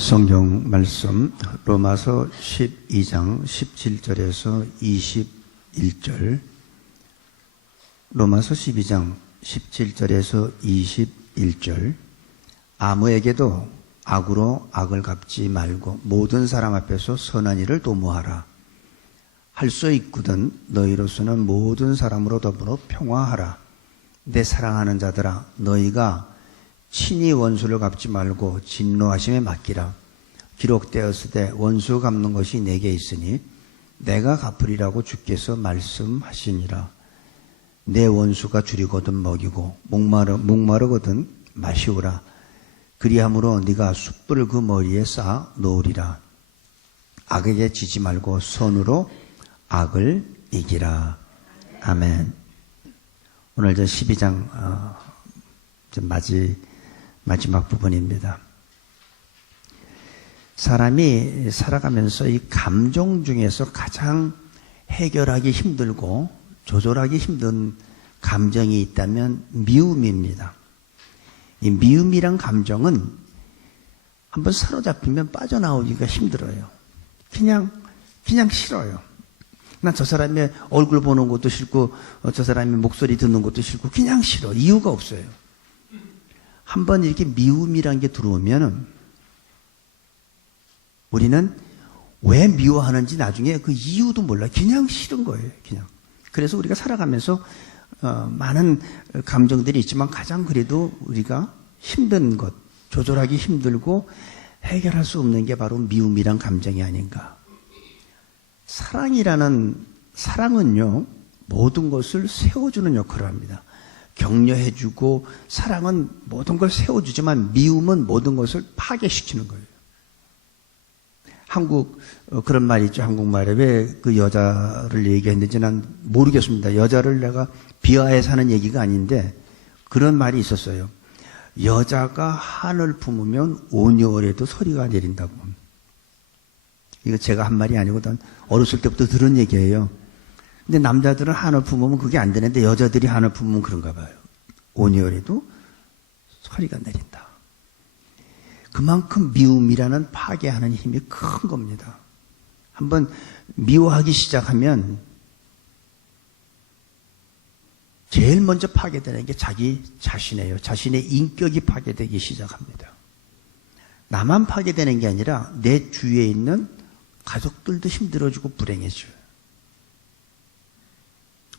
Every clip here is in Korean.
성경 말씀 로마서 12장 17절에서 21절, 로마서 12장 17절에서 21절. 아무에게도 악으로 악을 갚지 말고 모든 사람 앞에서 선한 일을 도모하라. 할 수 있거든 너희로서는 모든 사람으로 더불어 평화하라. 내 사랑하는 자들아, 너희가 친히 원수를 갚지 말고 진노하심에 맡기라. 기록되었으되 원수 갚는 것이 내게 있으니 내가 갚으리라고 주께서 말씀하시니라. 내 원수가 줄이거든 먹이고 목마르거든 마시우라. 그리함으로 네가 숯불을 그 머리에 쌓아 놓으리라. 악에게 지지 말고 선으로 악을 이기라. 아멘. 오늘 저 12장 마지막 부분입니다. 사람이 살아가면서 이 감정 중에서 가장 해결하기 힘들고 조절하기 힘든 감정이 있다면 미움입니다. 이 미움이란 감정은 한번 사로잡히면 빠져나오기가 힘들어요. 그냥 싫어요. 난 저 사람의 얼굴 보는 것도 싫고 저 사람의 목소리 듣는 것도 싫고 그냥 싫어. 이유가 없어요. 한번 이렇게 미움이란 게 들어오면 우리는 왜 미워하는지 나중에 그 이유도 몰라. 그냥 싫은 거예요. 그냥. 그래서 우리가 살아가면서 많은 감정들이 있지만 가장 그래도 우리가 힘든 것, 조절하기 힘들고 해결할 수 없는 게 바로 미움이란 감정이 아닌가. 사랑은요, 모든 것을 세워주는 역할을 합니다. 격려해주고, 사랑은 모든 걸 세워주지만 미움은 모든 것을 파괴시키는 거예요. 그런 말이 있죠. 한국말에 왜 그 여자를 얘기했는지 난 모르겠습니다. 여자를 내가 비하해 사는 얘기가 아닌데 그런 말이 있었어요. 여자가 한을 품으면 온여울에도 서리가 내린다고. 이거 제가 한 말이 아니고 난 어렸을 때부터 들은 얘기예요. 근데 남자들은 한을 품으면 그게 안 되는데 여자들이 한을 품으면 그런가 봐요. 온여울에도 서리가 내린다. 그만큼 미움이라는 파괴하는 힘이 큰 겁니다. 한번 미워하기 시작하면 제일 먼저 파괴되는 게 자기 자신이에요. 자신의 인격이 파괴되기 시작합니다. 나만 파괴되는 게 아니라 내 주위에 있는 가족들도 힘들어지고 불행해져요.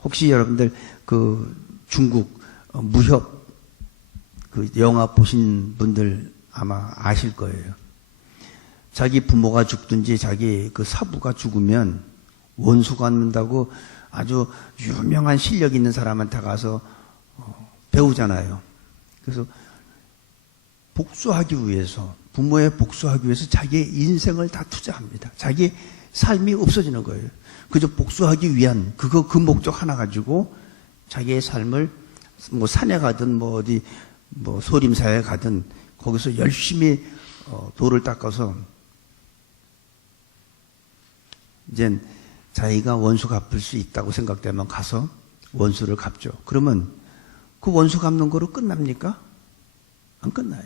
혹시 여러분들 그 중국 무협 그 영화 보신 분들 아마 아실 거예요. 자기 부모가 죽든지 자기 그 사부가 죽으면 원수 갚는다고 아주 유명한 실력 있는 사람한테 가서 배우잖아요. 그래서 복수하기 위해서, 부모에 복수하기 위해서 자기의 인생을 다 투자합니다. 자기의 삶이 없어지는 거예요. 그저 복수하기 위한 그 목적 하나 가지고 자기의 삶을 뭐 산에 가든 어디 소림사에 가든 거기서 열심히 돌을 닦아서 이제 자기가 원수 갚을 수 있다고 생각되면 가서 원수를 갚죠. 그러면 그 원수 갚는 거로 끝납니까? 안 끝나요.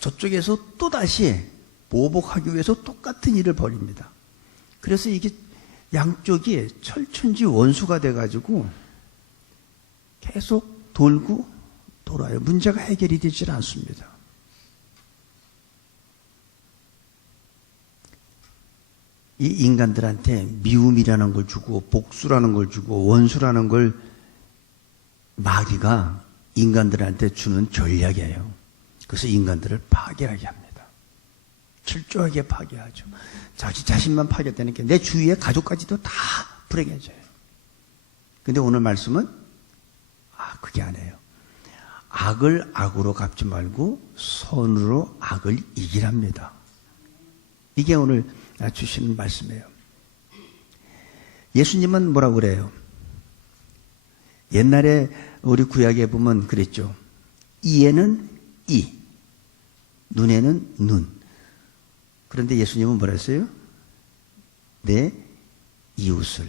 저쪽에서 또다시 보복하기 위해서 똑같은 일을 벌입니다. 그래서 이게 양쪽이 철천지 원수가 돼가지고 계속 돌고 돌아요. 문제가 해결이 되질 않습니다. 이 인간들한테 미움이라는 걸 주고 복수라는 걸 주고 원수라는 걸 마귀가 인간들한테 주는 전략이에요. 그래서 인간들을 파괴하게 합니다. 철저하게 파괴하죠. 자기 자신만 파괴되는 게 내 주위의 가족까지도 다 불행해져요. 근데 오늘 말씀은 그게 아니에요. 악을 악으로 갚지 말고 선으로 악을 이기랍니다. 이게 오늘 주시는 말씀이에요. 예수님은 뭐라고 그래요? 옛날에 우리 구약에 보면 그랬죠. 이에는 이, 눈에는 눈. 그런데 예수님은 뭐라 했어요? 내 이웃을,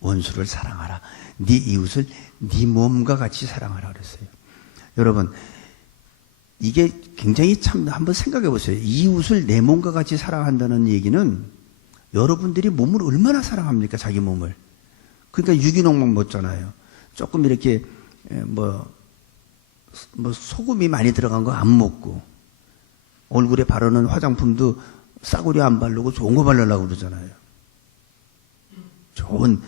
원수를 사랑하라. 네 이웃을 네 몸과 같이 사랑하라 그랬어요. 여러분, 이게 굉장히 참 한번 생각해 보세요. 이웃을 내 몸과 같이 사랑한다는 얘기는 여러분들이 몸을 얼마나 사랑합니까? 자기 몸을. 그러니까 유기농만 먹잖아요. 조금 이렇게 뭐 소금이 많이 들어간 거 안 먹고, 얼굴에 바르는 화장품도 싸구려 안 바르고 좋은 거 바르려고 그러잖아요. 좋은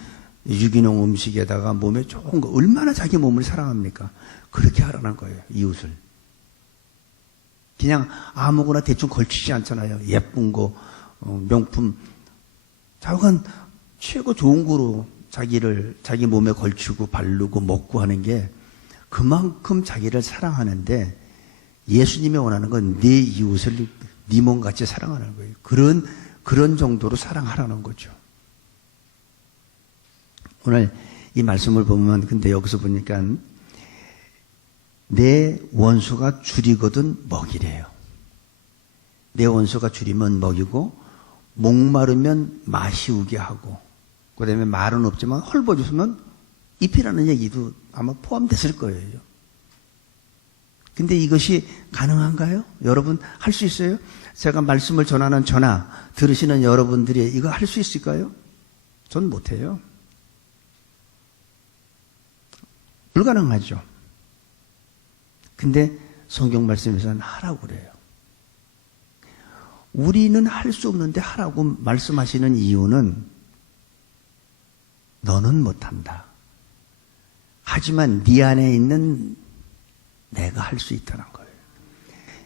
유기농 음식에다가 몸에 좋은 거, 얼마나 자기 몸을 사랑합니까? 그렇게 하라는 거예요, 이웃을. 그냥 아무거나 대충 걸치지 않잖아요. 예쁜 거, 명품, 자관 최고 좋은 거로 자기 몸에 걸치고 바르고 먹고 하는 게 그만큼 자기를 사랑하는데, 예수님이 원하는 건 네 이웃을 네 몸같이 사랑하는 거예요. 그런 정도로 사랑하라는 거죠. 오늘 이 말씀을 보면, 근데 여기서 보니까 내 원수가 줄이거든 먹이래요. 내 원수가 줄이면 먹이고, 목마르면 마시우게 하고, 그 다음에 말은 없지만 헐벗으면 입히라는 얘기도 아마 포함됐을 거예요. 근데 이것이 가능한가요? 여러분 할 수 있어요? 제가 말씀을 전하는 저나 들으시는 여러분들이 이거 할 수 있을까요? 전 못해요. 불가능하죠. 근데 성경 말씀에서는 하라고 그래요. 우리는 할 수 없는데 하라고 말씀하시는 이유는, 너는 못한다. 하지만 네 안에 있는 내가 할 수 있다는 거예요.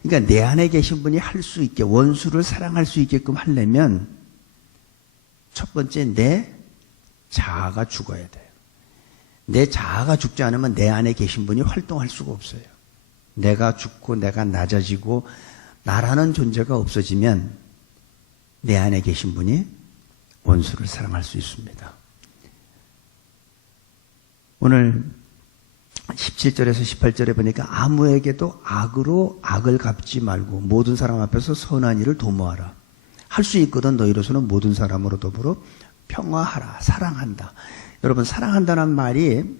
그러니까 내 안에 계신 분이 할 수 있게, 원수를 사랑할 수 있게끔 하려면 첫 번째 내 자아가 죽어야 돼요. 내 자아가 죽지 않으면 내 안에 계신 분이 활동할 수가 없어요. 내가 죽고 내가 낮아지고 나라는 존재가 없어지면 내 안에 계신 분이 원수를 사랑할 수 있습니다. 오늘 17절에서 18절에 보니까 아무에게도 악으로 악을 갚지 말고 모든 사람 앞에서 선한 일을 도모하라. 할 수 있거든 너희로서는 모든 사람으로 더불어 평화하라. 사랑한다. 여러분, 사랑한다는 말이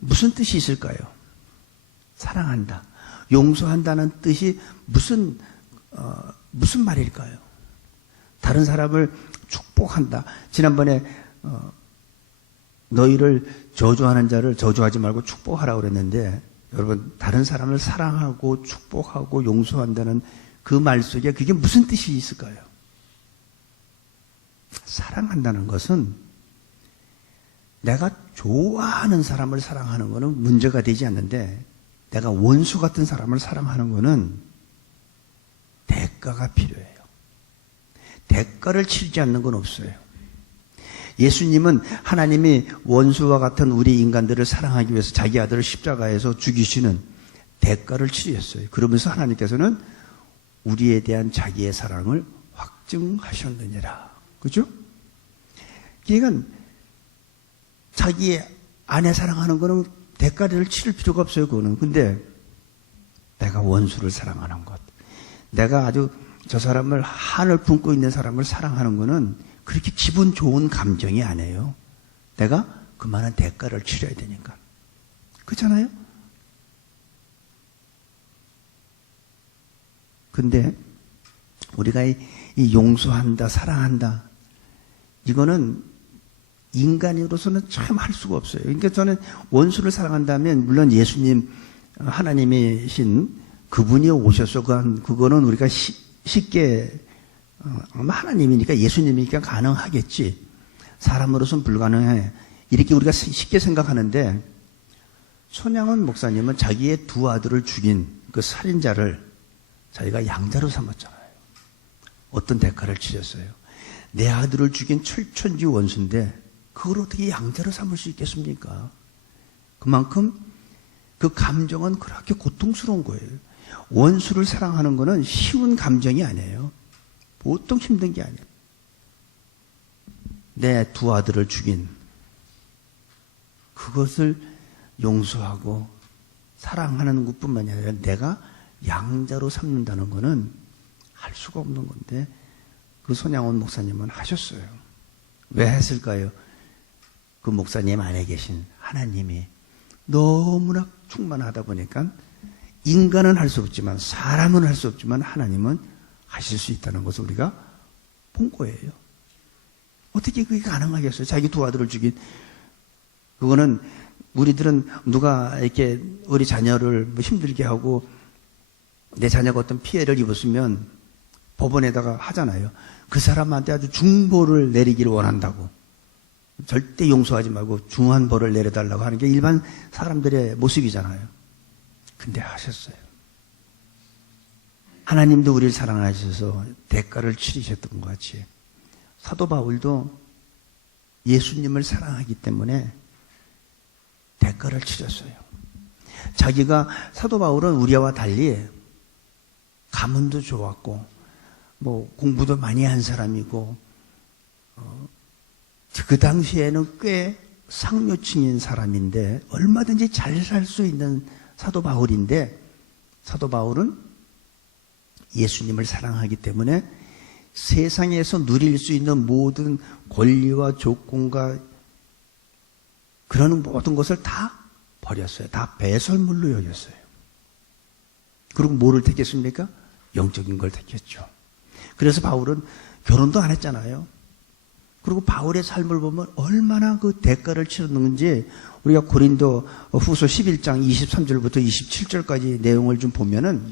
무슨 뜻이 있을까요? 사랑한다. 용서한다는 뜻이 무슨 말일까요? 다른 사람을 축복한다. 지난번에 너희를 저주하는 자를 저주하지 말고 축복하라고 그랬는데, 여러분, 다른 사람을 사랑하고 축복하고 용서한다는 그 말 속에 그게 무슨 뜻이 있을까요? 사랑한다는 것은 내가 좋아하는 사람을 사랑하는 것은 문제가 되지 않는데, 내가 원수 같은 사람을 사랑하는 것은 대가가 필요해요. 대가를 치르지 않는 건 없어요. 예수님은 하나님이 원수와 같은 우리 인간들을 사랑하기 위해서 자기 아들을 십자가에서 죽이시는 대가를 치르셨어요. 그러면서 하나님께서는 우리에 대한 자기의 사랑을 확증하셨느니라. 그죠? 그러니까 자기 아내 사랑하는 거는 대가를 치를 필요가 없어요. 그거는. 근데 내가 원수를 사랑하는 것, 내가 아주 저 사람을 한을 품고 있는 사람을 사랑하는 거는 그렇게 기분 좋은 감정이 아니에요. 내가 그만한 대가를 치러야 되니까. 그렇잖아요? 근데 우리가 이 용서한다, 사랑한다, 이거는 인간으로서는 참 할 수가 없어요. 그러니까 저는 원수를 사랑한다면, 물론 예수님, 하나님이신 그분이 오셔서 그거는 우리가 쉽게, 아마 하나님이니까 예수님이니까 가능하겠지. 사람으로서는 불가능해. 이렇게 우리가 쉽게 생각하는데, 손양원 목사님은 자기의 두 아들을 죽인 그 살인자를 자기가 양자로 삼았잖아요. 어떤 대가를 치렀어요? 내 아들을 죽인 철천지 원수인데 그걸 어떻게 양자로 삼을 수 있겠습니까? 그만큼 그 감정은 그렇게 고통스러운 거예요. 원수를 사랑하는 거는 쉬운 감정이 아니에요. 보통 힘든 게 아니에요. 내 두 아들을 죽인 그것을 용서하고 사랑하는 것뿐만이 아니라 내가 양자로 삼는다는 거는 할 수가 없는 건데, 그 손양원 목사님은 하셨어요. 왜 했을까요? 그 목사님 안에 계신 하나님이 너무나 충만하다 보니까 인간은 할 수 없지만, 사람은 할 수 없지만 하나님은 하실 수 있다는 것을 우리가 본 거예요. 어떻게 그게 가능하겠어요? 자기 두 아들을 죽인. 그거는 우리들은 누가 이렇게 우리 자녀를 뭐 힘들게 하고 내 자녀가 어떤 피해를 입었으면 법원에다가 하잖아요. 그 사람한테 아주 중벌을 내리기를 원한다고. 절대 용서하지 말고 중한 벌을 내려달라고 하는 게 일반 사람들의 모습이잖아요. 근데 하셨어요. 하나님도 우리를 사랑하셔서 대가를 치르셨던 것 같이 사도 바울도 예수님을 사랑하기 때문에 대가를 치렀어요. 자기가, 사도 바울은 우리와 달리 가문도 좋았고 뭐 공부도 많이 한 사람이고 그 당시에는 꽤 상류층인 사람인데 얼마든지 잘 살 수 있는 사도 바울인데, 사도 바울은 예수님을 사랑하기 때문에 세상에서 누릴 수 있는 모든 권리와 조건과 그런 모든 것을 다 버렸어요. 다 배설물로 여겼어요. 그리고 뭐를 택했습니까? 영적인 걸 택했죠. 그래서 바울은 결혼도 안 했잖아요. 그리고 바울의 삶을 보면 얼마나 그 대가를 치렀는지 우리가 고린도 후서 11장 23절부터 27절까지 내용을 좀 보면은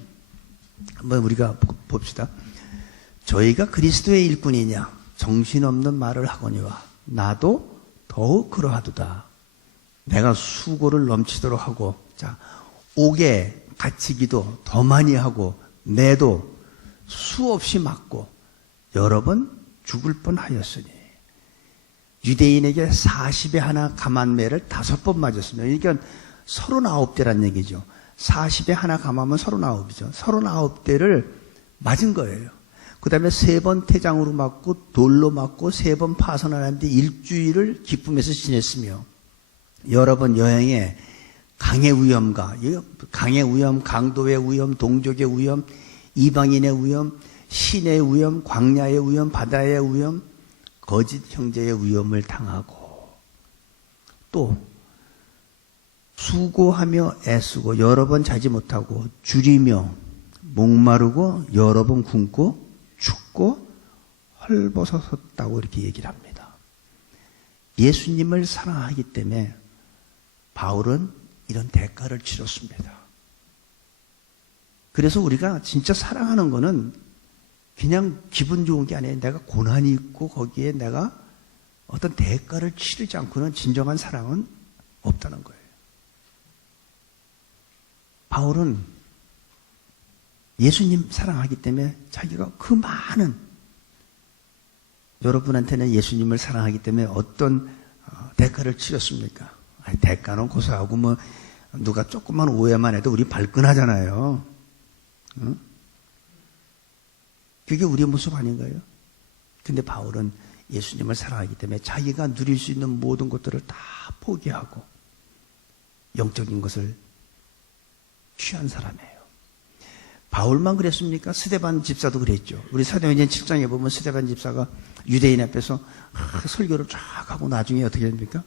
한번 우리가 봅시다. 저희가 그리스도의 일꾼이냐 정신없는 말을 하거니와 나도 더욱 그러하도다. 내가 수고를 넘치도록 하고, 자, 옥에 갇히기도 더 많이 하고, 내도 수없이 맞고 여러 번 죽을 뻔하였으니 유대인에게 40에 하나 감한매를 5번 맞았으며, 그러니까 39대란 얘기죠. 40에 하나 감하면 39이죠. 39대를 맞은 거예요. 그 다음에 3번 태장으로 맞고 돌로 맞고 3번 파선을 하는데 일주일을 기쁨에서 지냈으며, 여러 번 여행에 강의 위험과, 강의 위험, 강도의 위험, 동족의 위험, 이방인의 위험, 신의 위험, 광야의 위험, 바다의 위험, 거짓 형제의 위험을 당하고, 또 수고하며 애쓰고 여러 번 자지 못하고 줄이며 목마르고 여러 번 굶고 춥고 헐벗어섰다고 이렇게 얘기를 합니다. 예수님을 사랑하기 때문에 바울은 이런 대가를 치렀습니다. 그래서 우리가 진짜 사랑하는 거는 그냥 기분 좋은 게 아니에요. 내가 고난이 있고 거기에 내가 어떤 대가를 치르지 않고는 진정한 사랑은 없다는 거예요. 바울은 예수님 사랑하기 때문에 자기가 그 많은, 여러분한테는 예수님을 사랑하기 때문에 어떤 대가를 치렀습니까? 아니, 대가는 고사하고 뭐 누가 조금만 오해만 해도 우리 발끈하잖아요. 응? 그게 우리의 모습 아닌가요? 근데 바울은 예수님을 사랑하기 때문에 자기가 누릴 수 있는 모든 것들을 다 포기하고 영적인 것을 취한 사람이에요. 바울만 그랬습니까? 스데반 집사도 그랬죠. 우리 사도행전 7장에 보면 스데반 집사가 유대인 앞에서 설교를 쫙 하고 나중에 어떻게 됩니까?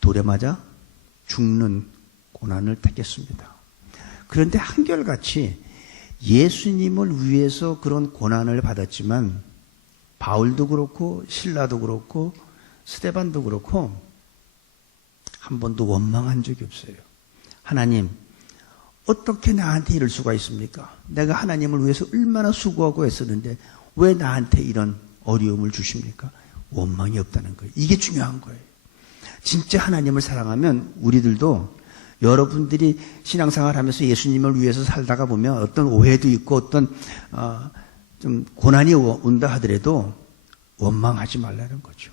돌에 맞아 죽는 고난을 택했습니다. 그런데 한결같이 예수님을 위해서 그런 고난을 받았지만 바울도 그렇고 실라도 그렇고 스데반도 그렇고 한 번도 원망한 적이 없어요. 하나님, 어떻게 나한테 이럴 수가 있습니까? 내가 하나님을 위해서 얼마나 수고하고 애쓰는데 왜 나한테 이런 어려움을 주십니까? 원망이 없다는 거예요. 이게 중요한 거예요. 진짜 하나님을 사랑하면 우리들도, 여러분들이 신앙생활 하면서 예수님을 위해서 살다가 보면 어떤 오해도 있고 어떤 좀 고난이 온다 하더라도 원망하지 말라는 거죠.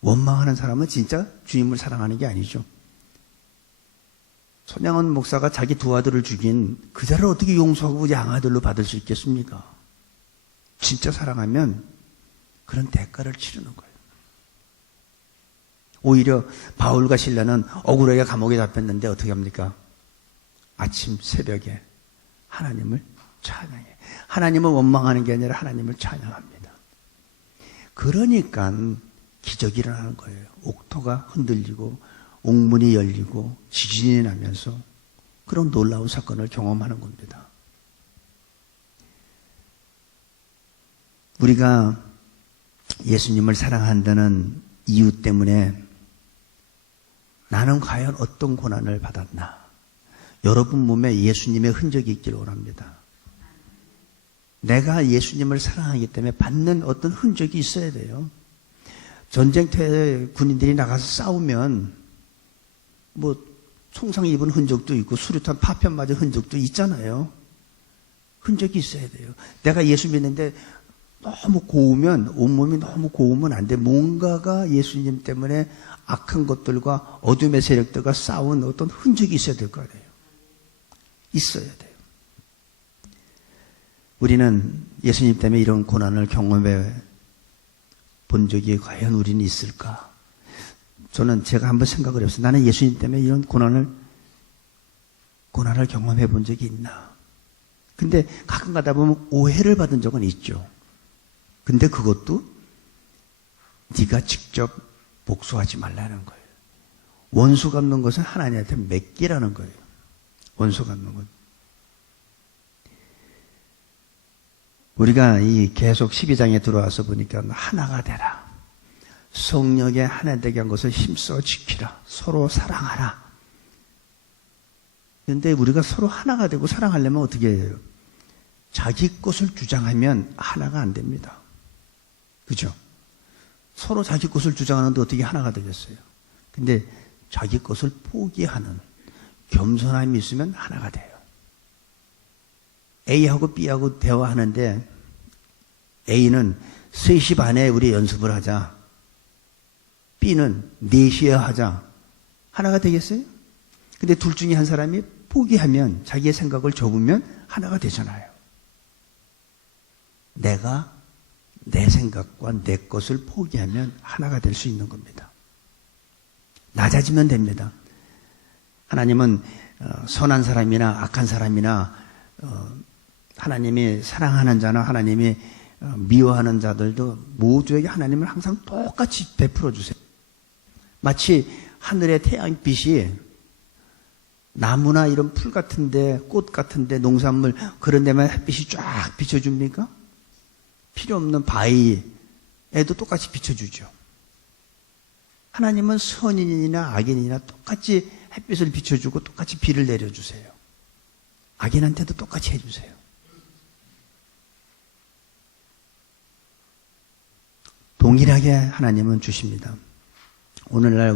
원망하는 사람은 진짜 주님을 사랑하는 게 아니죠. 손양원 목사가 자기 두 아들을 죽인 그 자를 어떻게 용서하고 양아들로 받을 수 있겠습니까? 진짜 사랑하면 그런 대가를 치르는 거예요. 오히려 바울과 실라는 억울하게 감옥에 잡혔는데 어떻게 합니까? 아침 새벽에 하나님을 찬양해. 하나님을 원망하는 게 아니라 하나님을 찬양합니다. 그러니까 기적이 일어나는 거예요. 옥토가 흔들리고 옥문이 열리고 지진이 나면서 그런 놀라운 사건을 경험하는 겁니다. 우리가 예수님을 사랑한다는 이유 때문에 나는 과연 어떤 고난을 받았나? 여러분 몸에 예수님의 흔적이 있기를 원합니다. 내가 예수님을 사랑하기 때문에 받는 어떤 흔적이 있어야 돼요. 전쟁터에 군인들이 나가서 싸우면 총상 입은 흔적도 있고 수류탄 파편 맞은 흔적도 있잖아요. 흔적이 있어야 돼요. 내가 예수 믿는데 너무 고우면, 온몸이 너무 고우면 안 돼. 뭔가가 예수님 때문에 악한 것들과 어둠의 세력들과 싸운 어떤 흔적이 있어야 될 거 아니에요. 있어야 돼요. 우리는 예수님 때문에 이런 고난을 경험해 본 적이 과연 우리는 있을까? 저는 제가 한번 생각을 해봤어요. 나는 예수님 때문에 이런 고난을 경험해 본 적이 있나? 근데 가끔 가다 보면 오해를 받은 적은 있죠. 근데 그것도 네가 직접 복수하지 말라는 거예요. 원수 갚는 것은 하나님한테 맡기라는 거예요. 원수 갚는 것. 우리가 계속 12장에 들어와서 보니까 하나가 되라. 성령의 하나 되게 한 것을 힘써 지키라. 서로 사랑하라. 그런데 우리가 서로 하나가 되고 사랑하려면 어떻게 해요? 자기 것을 주장하면 하나가 안 됩니다. 그죠? 서로 자기 것을 주장하는데 어떻게 하나가 되겠어요? 근데 자기 것을 포기하는 겸손함이 있으면 하나가 돼요. A하고 B하고 대화하는데 A는 3시 반에 우리 연습을 하자. B는 4시에 하자. 하나가 되겠어요? 근데 둘 중에 한 사람이 포기하면 자기의 생각을 접으면 하나가 되잖아요. 내가 내 생각과 내 것을 포기하면 하나가 될 수 있는 겁니다. 낮아지면 됩니다. 하나님은 선한 사람이나 악한 사람이나 하나님이 사랑하는 자나 하나님이 미워하는 자들도 모두에게 하나님을 항상 똑같이 베풀어 주세요. 마치 하늘의 태양빛이 나무나 이런 풀 같은데, 꽃 같은데, 농산물 그런 데만 햇빛이 쫙 비춰줍니까? 필요 없는 바위에도 똑같이 비춰주죠. 하나님은 선인이나 악인이나 똑같이 햇빛을 비춰주고 똑같이 비를 내려주세요. 악인한테도 똑같이 해주세요. 동일하게 하나님은 주십니다. 오늘날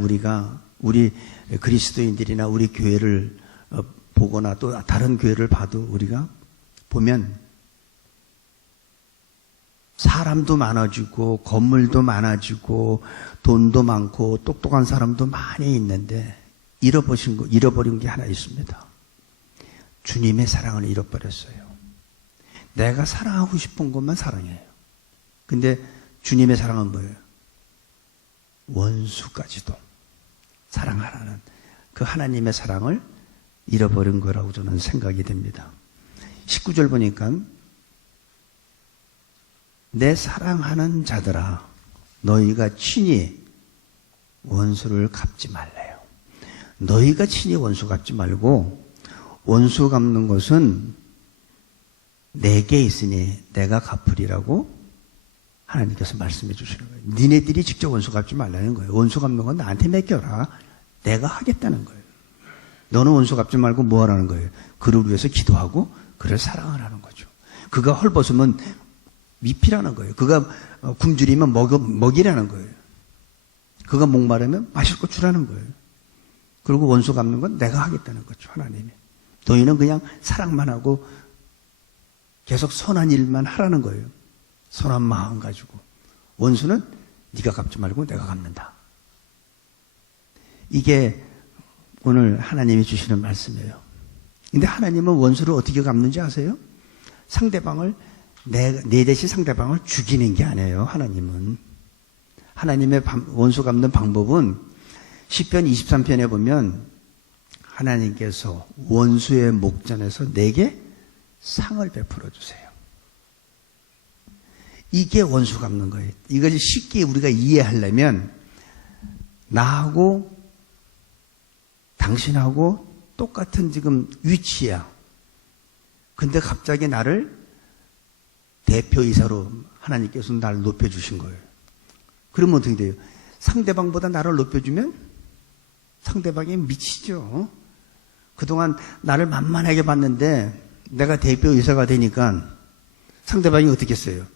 우리 그리스도인들이나 우리 교회를 보거나 또 다른 교회를 봐도 우리가 보면 사람도 많아지고 건물도 많아지고 돈도 많고 똑똑한 사람도 많이 있는데 잃어버린 게 하나 있습니다. 주님의 사랑을 잃어버렸어요. 내가 사랑하고 싶은 것만 사랑해요. 근데 주님의 사랑은 뭐예요? 원수까지도 사랑하라는 그 하나님의 사랑을 잃어버린 거라고 저는 생각이 됩니다. 19절 보니까 내 사랑하는 자들아 너희가 친히 원수를 갚지 말래요. 너희가 친히 원수 갚지 말고 원수 갚는 것은 내게 있으니 내가 갚으리라고 하나님께서 말씀해 주시는 거예요. 니네들이 직접 원수 갚지 말라는 거예요. 원수 갚는 건 나한테 맡겨라. 내가 하겠다는 거예요. 너는 원수 갚지 말고 뭐 하라는 거예요? 그를 위해서 기도하고 그를 사랑하라는 거죠. 그가 헐벗으면 미피라는 거예요. 그가 굶주리면 먹이라는 거예요. 그가 목마르면 마실 거 주라는 거예요. 그리고 원수 갚는 건 내가 하겠다는 거죠. 하나님이. 너희는 그냥 사랑만 하고 계속 선한 일만 하라는 거예요. 선한 마음 가지고. 원수는 네가 갚지 말고 내가 갚는다. 이게 오늘 하나님이 주시는 말씀이에요. 근데 하나님은 원수를 어떻게 갚는지 아세요? 상대방을 내 대신 상대방을 죽이는 게 아니에요. 하나님의 원수 갚는 방법은 시편 23편에 보면 하나님께서 원수의 목전에서 내게 상을 베풀어 주세요. 이게 원수 갚는 거예요. 이걸 쉽게 우리가 이해하려면 나하고 당신하고 똑같은 지금 위치야. 근데 갑자기 나를 대표이사로 하나님께서 나를 높여주신 거예요. 그러면 어떻게 돼요? 상대방보다 나를 높여주면 상대방이 미치죠. 그동안 나를 만만하게 봤는데 내가 대표이사가 되니까 상대방이 어떻게 했어요?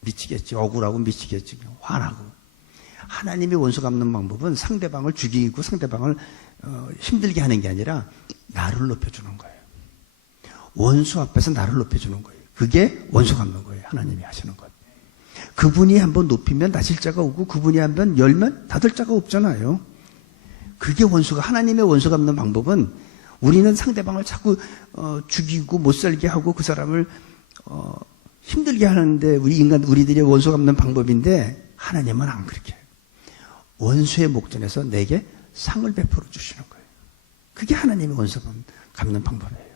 미치겠지. 억울하고 미치겠지. 화나고. 하나님의 원수 갚는 방법은 상대방을 죽이고 상대방을 힘들게 하는 게 아니라 나를 높여주는 거예요. 원수 앞에서 나를 높여주는 거예요. 그게 원수 갚는 거예요. 하나님이 하시는 것. 그분이 한번 높이면 낮을 자가 오고 그분이 한번 열면 닫을 자가 없잖아요. 그게 원수가, 하나님의 원수 갚는 방법은 우리는 상대방을 자꾸 죽이고 못 살게 하고 그 사람을 힘들게 하는데 우리들이 원수 갚는 방법인데 하나님은 안 그렇게 해요. 원수의 목전에서 내게 상을 베풀어 주시는 거예요. 그게 하나님의 원수 갚는 방법이에요.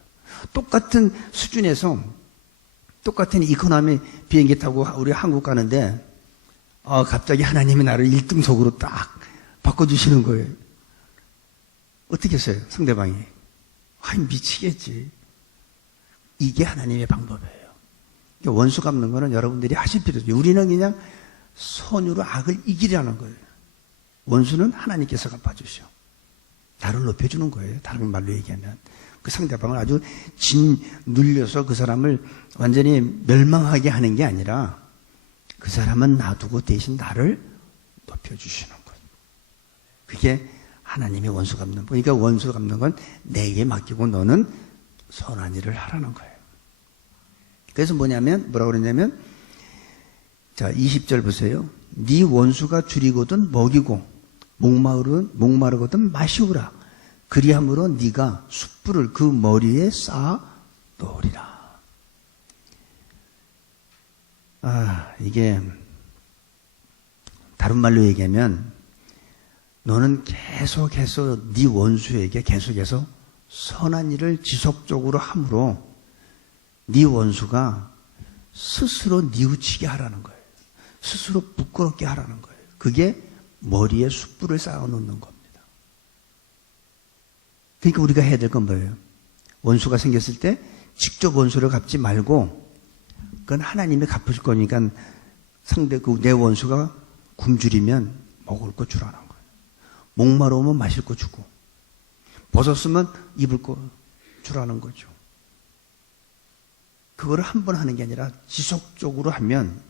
똑같은 수준에서 똑같은 이코노미 비행기 타고 우리 한국 가는데 갑자기 하나님이 나를 1등석으로 딱 바꿔주시는 거예요. 어떻게 했어요? 상대방이 미치겠지. 이게 하나님의 방법이에요. 원수 갚는 거는 여러분들이 하실 필요 없어요. 우리는 그냥 선으로 악을 이기려는 거예요. 원수는 하나님께서 갚아주셔. 나를 높여주는 거예요. 다른 말로 얘기하면. 그 상대방을 아주 눌려서 그 사람을 완전히 멸망하게 하는 게 아니라 그 사람은 놔두고 대신 나를 높여주시는 거예요. 그게 하나님의 원수 갚는. 그러니까 원수 갚는 건 내게 맡기고 너는 선한 일을 하라는 거예요. 그래서 뭐라고 그러냐면, 자, 20절 보세요. 네 원수가 줄이거든 먹이고, 목마르거든 마시우라. 그리함으로 네가 숯불을 그 머리에 쌓아 놓으리라. 이게, 다른 말로 얘기하면, 너는 계속해서 네 원수에게 계속해서 선한 일을 지속적으로 함으로 네 원수가 스스로 뉘우치게 하라는 거예요. 스스로 부끄럽게 하라는 거예요. 그게 머리에 숯불을 쌓아놓는 겁니다. 그러니까 우리가 해야 될 건 뭐예요? 원수가 생겼을 때 직접 원수를 갚지 말고 그건 하나님이 갚을 거니까 내 원수가 굶주리면 먹을 거 주라는 거예요. 목마르면 마실 거 주고 벗었으면 입을 거 주라는 거죠. 그거를 한 번 하는 게 아니라 지속적으로 하면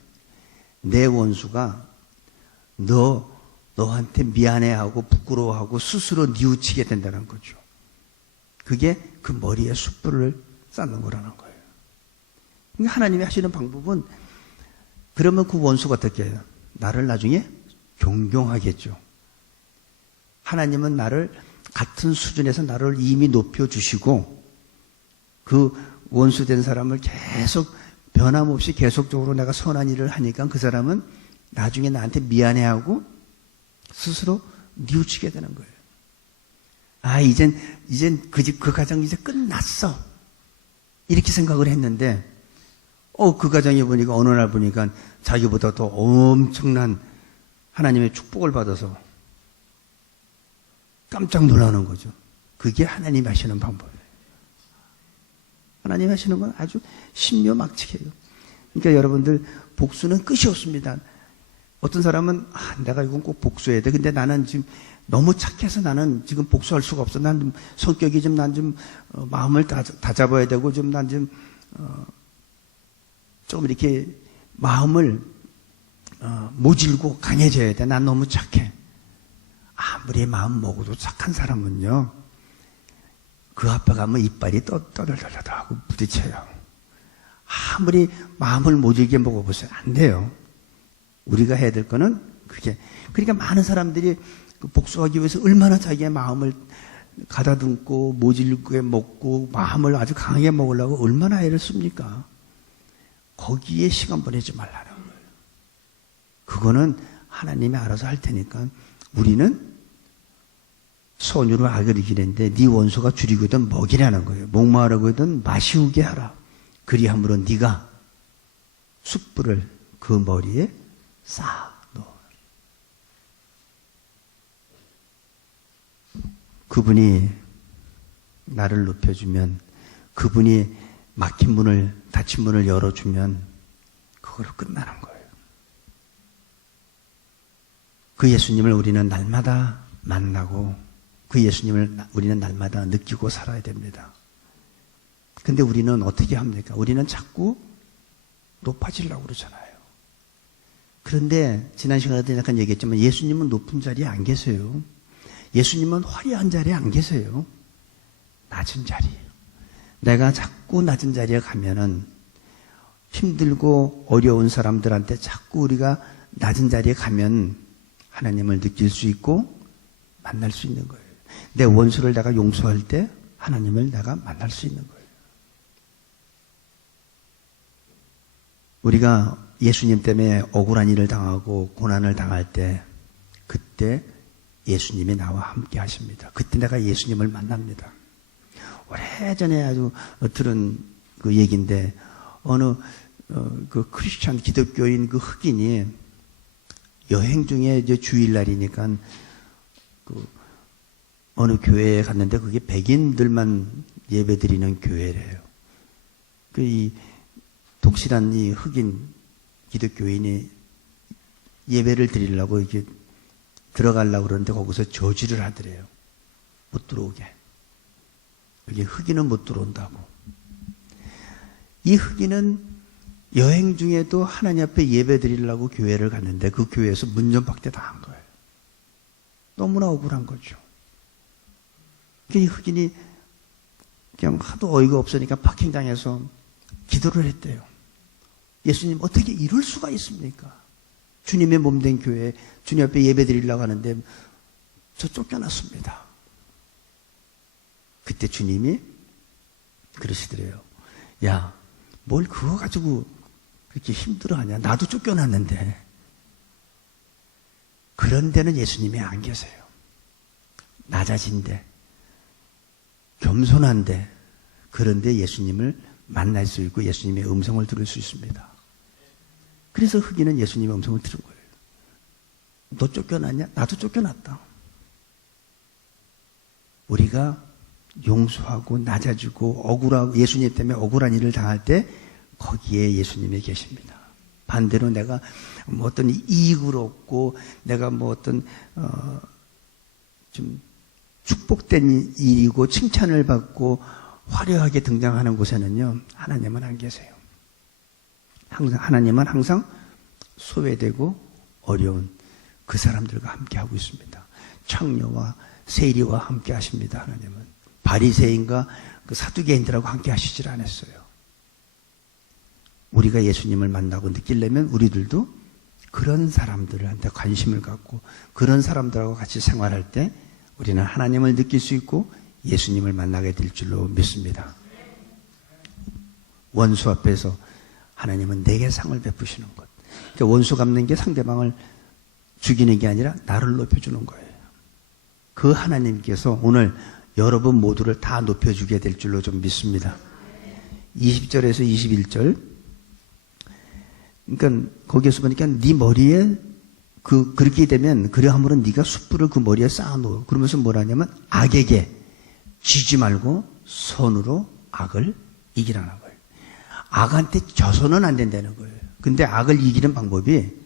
내 원수가 너한테 미안해하고 부끄러워하고 스스로 뉘우치게 된다는 거죠. 그게 그 머리에 숯불을 쌓는 거라는 거예요. 그러니까 하나님이 하시는 방법은 그러면 그 원수가 어떻게 해요? 나를 나중에 존경하겠죠. 하나님은 나를 같은 수준에서 나를 이미 높여주시고 그 원수된 사람을 계속 변함없이 계속적으로 내가 선한 일을 하니까 그 사람은 나중에 나한테 미안해하고 스스로 뉘우치게 되는 거예요. 이젠 그 집, 그 가정 이제 끝났어. 이렇게 생각을 했는데, 그 가정에 보니까 어느 날 보니까 자기보다 더 엄청난 하나님의 축복을 받아서 깜짝 놀라는 거죠. 그게 하나님이 하시는 방법이에요. 하나님이 하시는 건 아주 신묘막측해요. 그러니까 여러분들 복수는 끝이 없습니다. 어떤 사람은 내가 이건 꼭 복수해야 돼. 근데 나는 지금 너무 착해서 나는 지금 복수할 수가 없어. 난 좀 성격이 좀 마음을 다잡아야 되고 좀 이렇게 마음을 모질고 강해져야 돼. 난 너무 착해. 아무리 마음 먹어도 착한 사람은요, 그 앞에 가면 이빨이 떠들떠들하고 부딪혀요. 아무리 마음을 모질게 먹어보세요. 안 돼요. 우리가 해야 될 거는 그게. 그러니까 많은 사람들이 복수하기 위해서 얼마나 자기의 마음을 가다듬고 모질게 먹고 마음을 아주 강하게 먹으려고 얼마나 애를 씁니까? 거기에 시간 보내지 말라는 거예요. 그거는 하나님이 알아서 할 테니까 우리는 선유로 악을 이기는데 네 원수가 줄이거든 먹이라는 거예요. 목마르거든 마시우게 하라. 그리함으로 네가 숯불을 그 머리에 쌓아 놓아. 그분이 나를 높여주면, 그분이 막힌 문을, 닫힌 문을 열어주면 그걸로 끝나는 거예요. 그 예수님을 우리는 날마다 만나고 그 예수님을 우리는 날마다 느끼고 살아야 됩니다. 근데 우리는 어떻게 합니까? 우리는 자꾸 높아지려고 그러잖아요. 그런데 지난 시간에도 약간 얘기했지만 예수님은 높은 자리에 안 계세요. 예수님은 화려한 자리에 안 계세요. 낮은 자리예요. 내가 자꾸 낮은 자리에 가면은 힘들고 어려운 사람들한테 자꾸 우리가 낮은 자리에 가면 하나님을 느낄 수 있고 만날 수 있는 거예요. 내 원수를 내가 용서할 때 하나님을 내가 만날 수 있는 거예요. 우리가 예수님 때문에 억울한 일을 당하고 고난을 당할 때 그때 예수님이 나와 함께 하십니다. 그때 내가 예수님을 만납니다. 오래전에 아주 들은 그 얘기인데 어느 그 크리스찬 기독교인 그 흑인이 여행 중에 이제 주일날이니까 그 어느 교회에 갔는데 그게 백인들만 예배드리는 교회래요. 그 이 독실한 이 흑인 기독교인이 예배를 드리려고 이렇게 들어가려고 그러는데 거기서 저지를 하더래요. 못 들어오게. 여기 흑인은 못 들어온다고. 이 흑인은 여행 중에도 하나님 앞에 예배 드리려고 교회를 갔는데 그 교회에서 문전박대 당한 거예요. 너무나 억울한 거죠. 이 흑인이 그냥 하도 어이가 없으니까 파킹장에서 기도를 했대요. 예수님 어떻게 이럴 수가 있습니까? 주님의 몸된 교회에 주님 앞에 예배 드리려고 하는데 저 쫓겨났습니다. 그때 주님이 그러시더래요. 야, 뭘 그거 가지고 그렇게 힘들어하냐? 나도 쫓겨났는데. 그런 데는 예수님이 안 계세요. 낮아진데, 겸손한데, 그런데 예수님을 만날 수 있고 예수님의 음성을 들을 수 있습니다. 그래서 흑인은 예수님의 음성을 들은 거예요. 너 쫓겨났냐? 나도 쫓겨났다. 우리가 용서하고 낮아지고 억울하고 예수님 때문에 억울한 일을 당할 때 거기에 예수님이 계십니다. 반대로 내가 뭐 어떤 이익을 얻고 내가 뭐 어떤 좀 축복된 일이고 칭찬을 받고 화려하게 등장하는 곳에는요 하나님은 안 계세요. 하나님은 항상 소외되고 어려운 그 사람들과 함께 하고 있습니다. 창녀와 세리와 함께 하십니다. 하나님은 바리새인과 그 사두개인들하고 함께 하시질 않았어요. 우리가 예수님을 만나고 느끼려면 우리들도 그런 사람들한테 관심을 갖고 그런 사람들하고 같이 생활할 때 우리는 하나님을 느낄 수 있고 예수님을 만나게 될 줄로 믿습니다. 원수 앞에서 하나님은 내게 상을 베푸시는 것. 그러니까 원수 갚는 게 상대방을 죽이는 게 아니라 나를 높여주는 거예요. 그 하나님께서 오늘 여러분 모두를 다 높여주게 될 줄로 좀 믿습니다. 20절에서 21절. 그러니까 거기에서 보니까 네 머리에 그렇게 되면 그래 하므로 네가 숯불을 그 머리에 쌓아놓어. 그러면서 뭐라냐면 악에게 지지 말고 선으로 악을 이기라는 거예요. 악한테 져서는 안 된다는 거예요. 근데 악을 이기는 방법이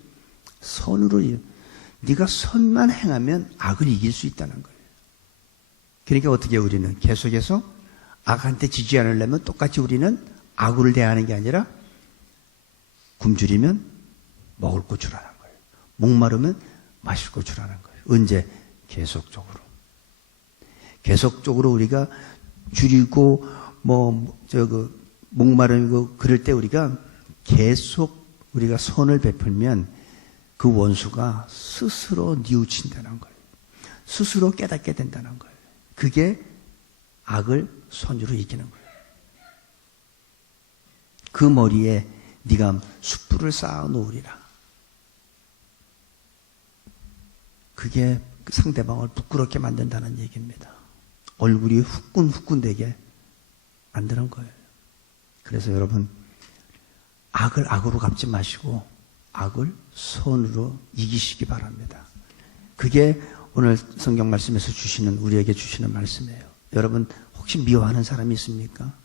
선으로 네가 선만 행하면 악을 이길 수 있다는 거예요. 그러니까 어떻게 우리는 계속해서 악한테 지지 않으려면 똑같이 우리는 악으로 대하는 게 아니라 굶주리면 먹을 거 주라는 거예요. 목마르면 마실 거 주라는 거예요. 언제? 계속적으로. 계속적으로 우리가 줄이고 목마르고 그럴 때 우리가 계속 우리가 선을 베풀면 그 원수가 스스로 뉘우친다는 거예요. 스스로 깨닫게 된다는 거예요. 그게 악을 선으로 이기는 거예요. 그 머리에 네가 숯불을 쌓아 놓으리라. 그게 상대방을 부끄럽게 만든다는 얘기입니다. 얼굴이 후끈후끈되게 만드는 거예요. 그래서 여러분 악을 악으로 갚지 마시고 악을 선으로 이기시기 바랍니다. 그게 오늘 성경 말씀에서 우리에게 주시는 말씀이에요. 여러분, 혹시 미워하는 사람이 있습니까?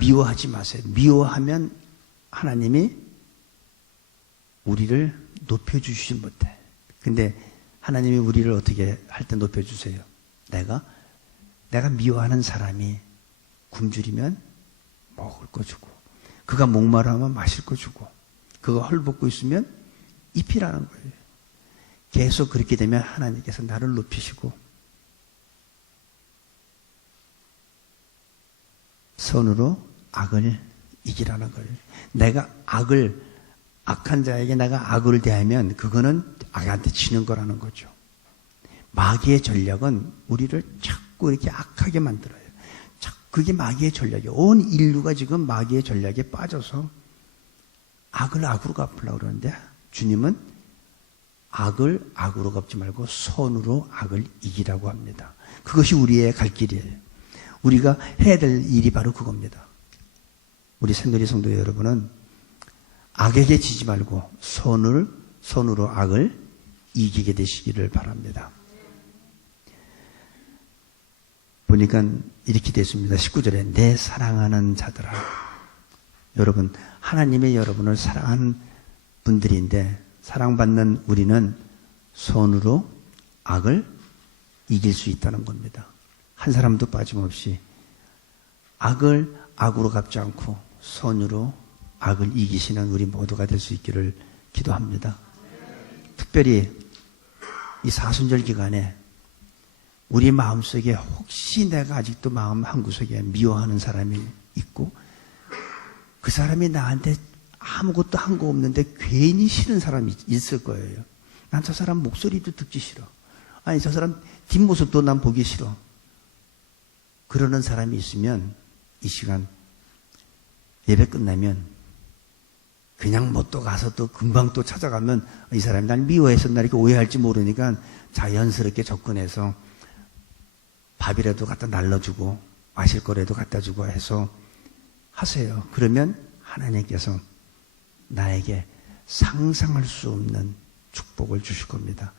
미워하지 마세요. 미워하면 하나님이 우리를 높여주시지 못해. 근데 하나님이 우리를 어떻게 할 때 높여주세요? 내가 미워하는 사람이 굶주리면 먹을 거 주고, 그가 목마르면 마실 거 주고, 그가 헐벗고 있으면 입히라는 거예요. 계속 그렇게 되면 하나님께서 나를 높이시고 선으로 악을 이기라는 거예요. 내가 악한 자에게 내가 악을 대하면 그거는 악한테 지는 거라는 거죠. 마귀의 전략은 우리를 자꾸 이렇게 악하게 만들어요. 그게 마귀의 전략이에요. 온 인류가 지금 마귀의 전략에 빠져서 악을 악으로 갚으려고 그러는데, 주님은 악을 악으로 갚지 말고 선으로 악을 이기라고 합니다. 그것이 우리의 갈 길이에요. 우리가 해야 될 일이 바로 그겁니다. 우리 새누리 성도 여러분은 악에게 지지 말고 선으로 악을 이기게 되시기를 바랍니다. 보니까 이렇게 됐습니다. 19절에 내 사랑하는 자들아. 여러분, 하나님의 여러분을 사랑하는 분들인데, 사랑받는 우리는 선으로 악을 이길 수 있다는 겁니다. 한 사람도 빠짐없이 악을 악으로 갚지 않고 선으로 악을 이기시는 우리 모두가 될 수 있기를 기도합니다. 특별히 이 사순절 기간에 우리 마음속에 혹시 내가 아직도 마음 한구석에 미워하는 사람이 있고, 그 사람이 나한테 아무것도 한 거 없는데 괜히 싫은 사람이 있을 거예요. 난 저 사람 목소리도 듣기 싫어. 아니, 저 사람 뒷모습도 난 보기 싫어. 그러는 사람이 있으면 이 시간 예배 끝나면 그냥 뭐 또 가서 또 금방 또 찾아가면 이 사람이 날 미워해서 날 이렇게 오해할지 모르니까 자연스럽게 접근해서 밥이라도 갖다 날라주고 마실 거라도 갖다 주고 해서 하세요. 그러면 하나님께서 나에게 상상할 수 없는 축복을 주실 겁니다.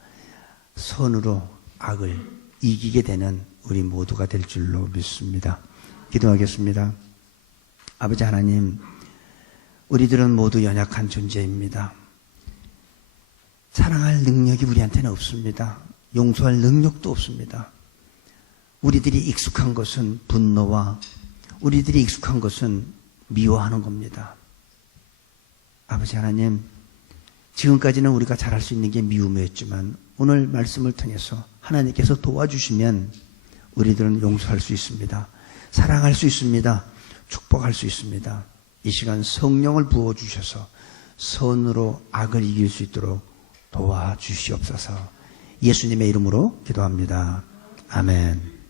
선으로 악을 이기게 되는 우리 모두가 될 줄로 믿습니다. 기도하겠습니다. 아버지 하나님, 우리들은 모두 연약한 존재입니다. 사랑할 능력이 우리한테는 없습니다. 용서할 능력도 없습니다. 우리들이 익숙한 것은 분노와 우리들이 익숙한 것은 미워하는 겁니다. 아버지 하나님, 지금까지는 우리가 잘할 수 있는 게 미움이었지만 오늘 말씀을 통해서 하나님께서 도와주시면 우리들은 용서할 수 있습니다. 사랑할 수 있습니다. 축복할 수 있습니다. 이 시간 성령을 부어주셔서 선으로 악을 이길 수 있도록 도와주시옵소서. 예수님의 이름으로 기도합니다. 아멘.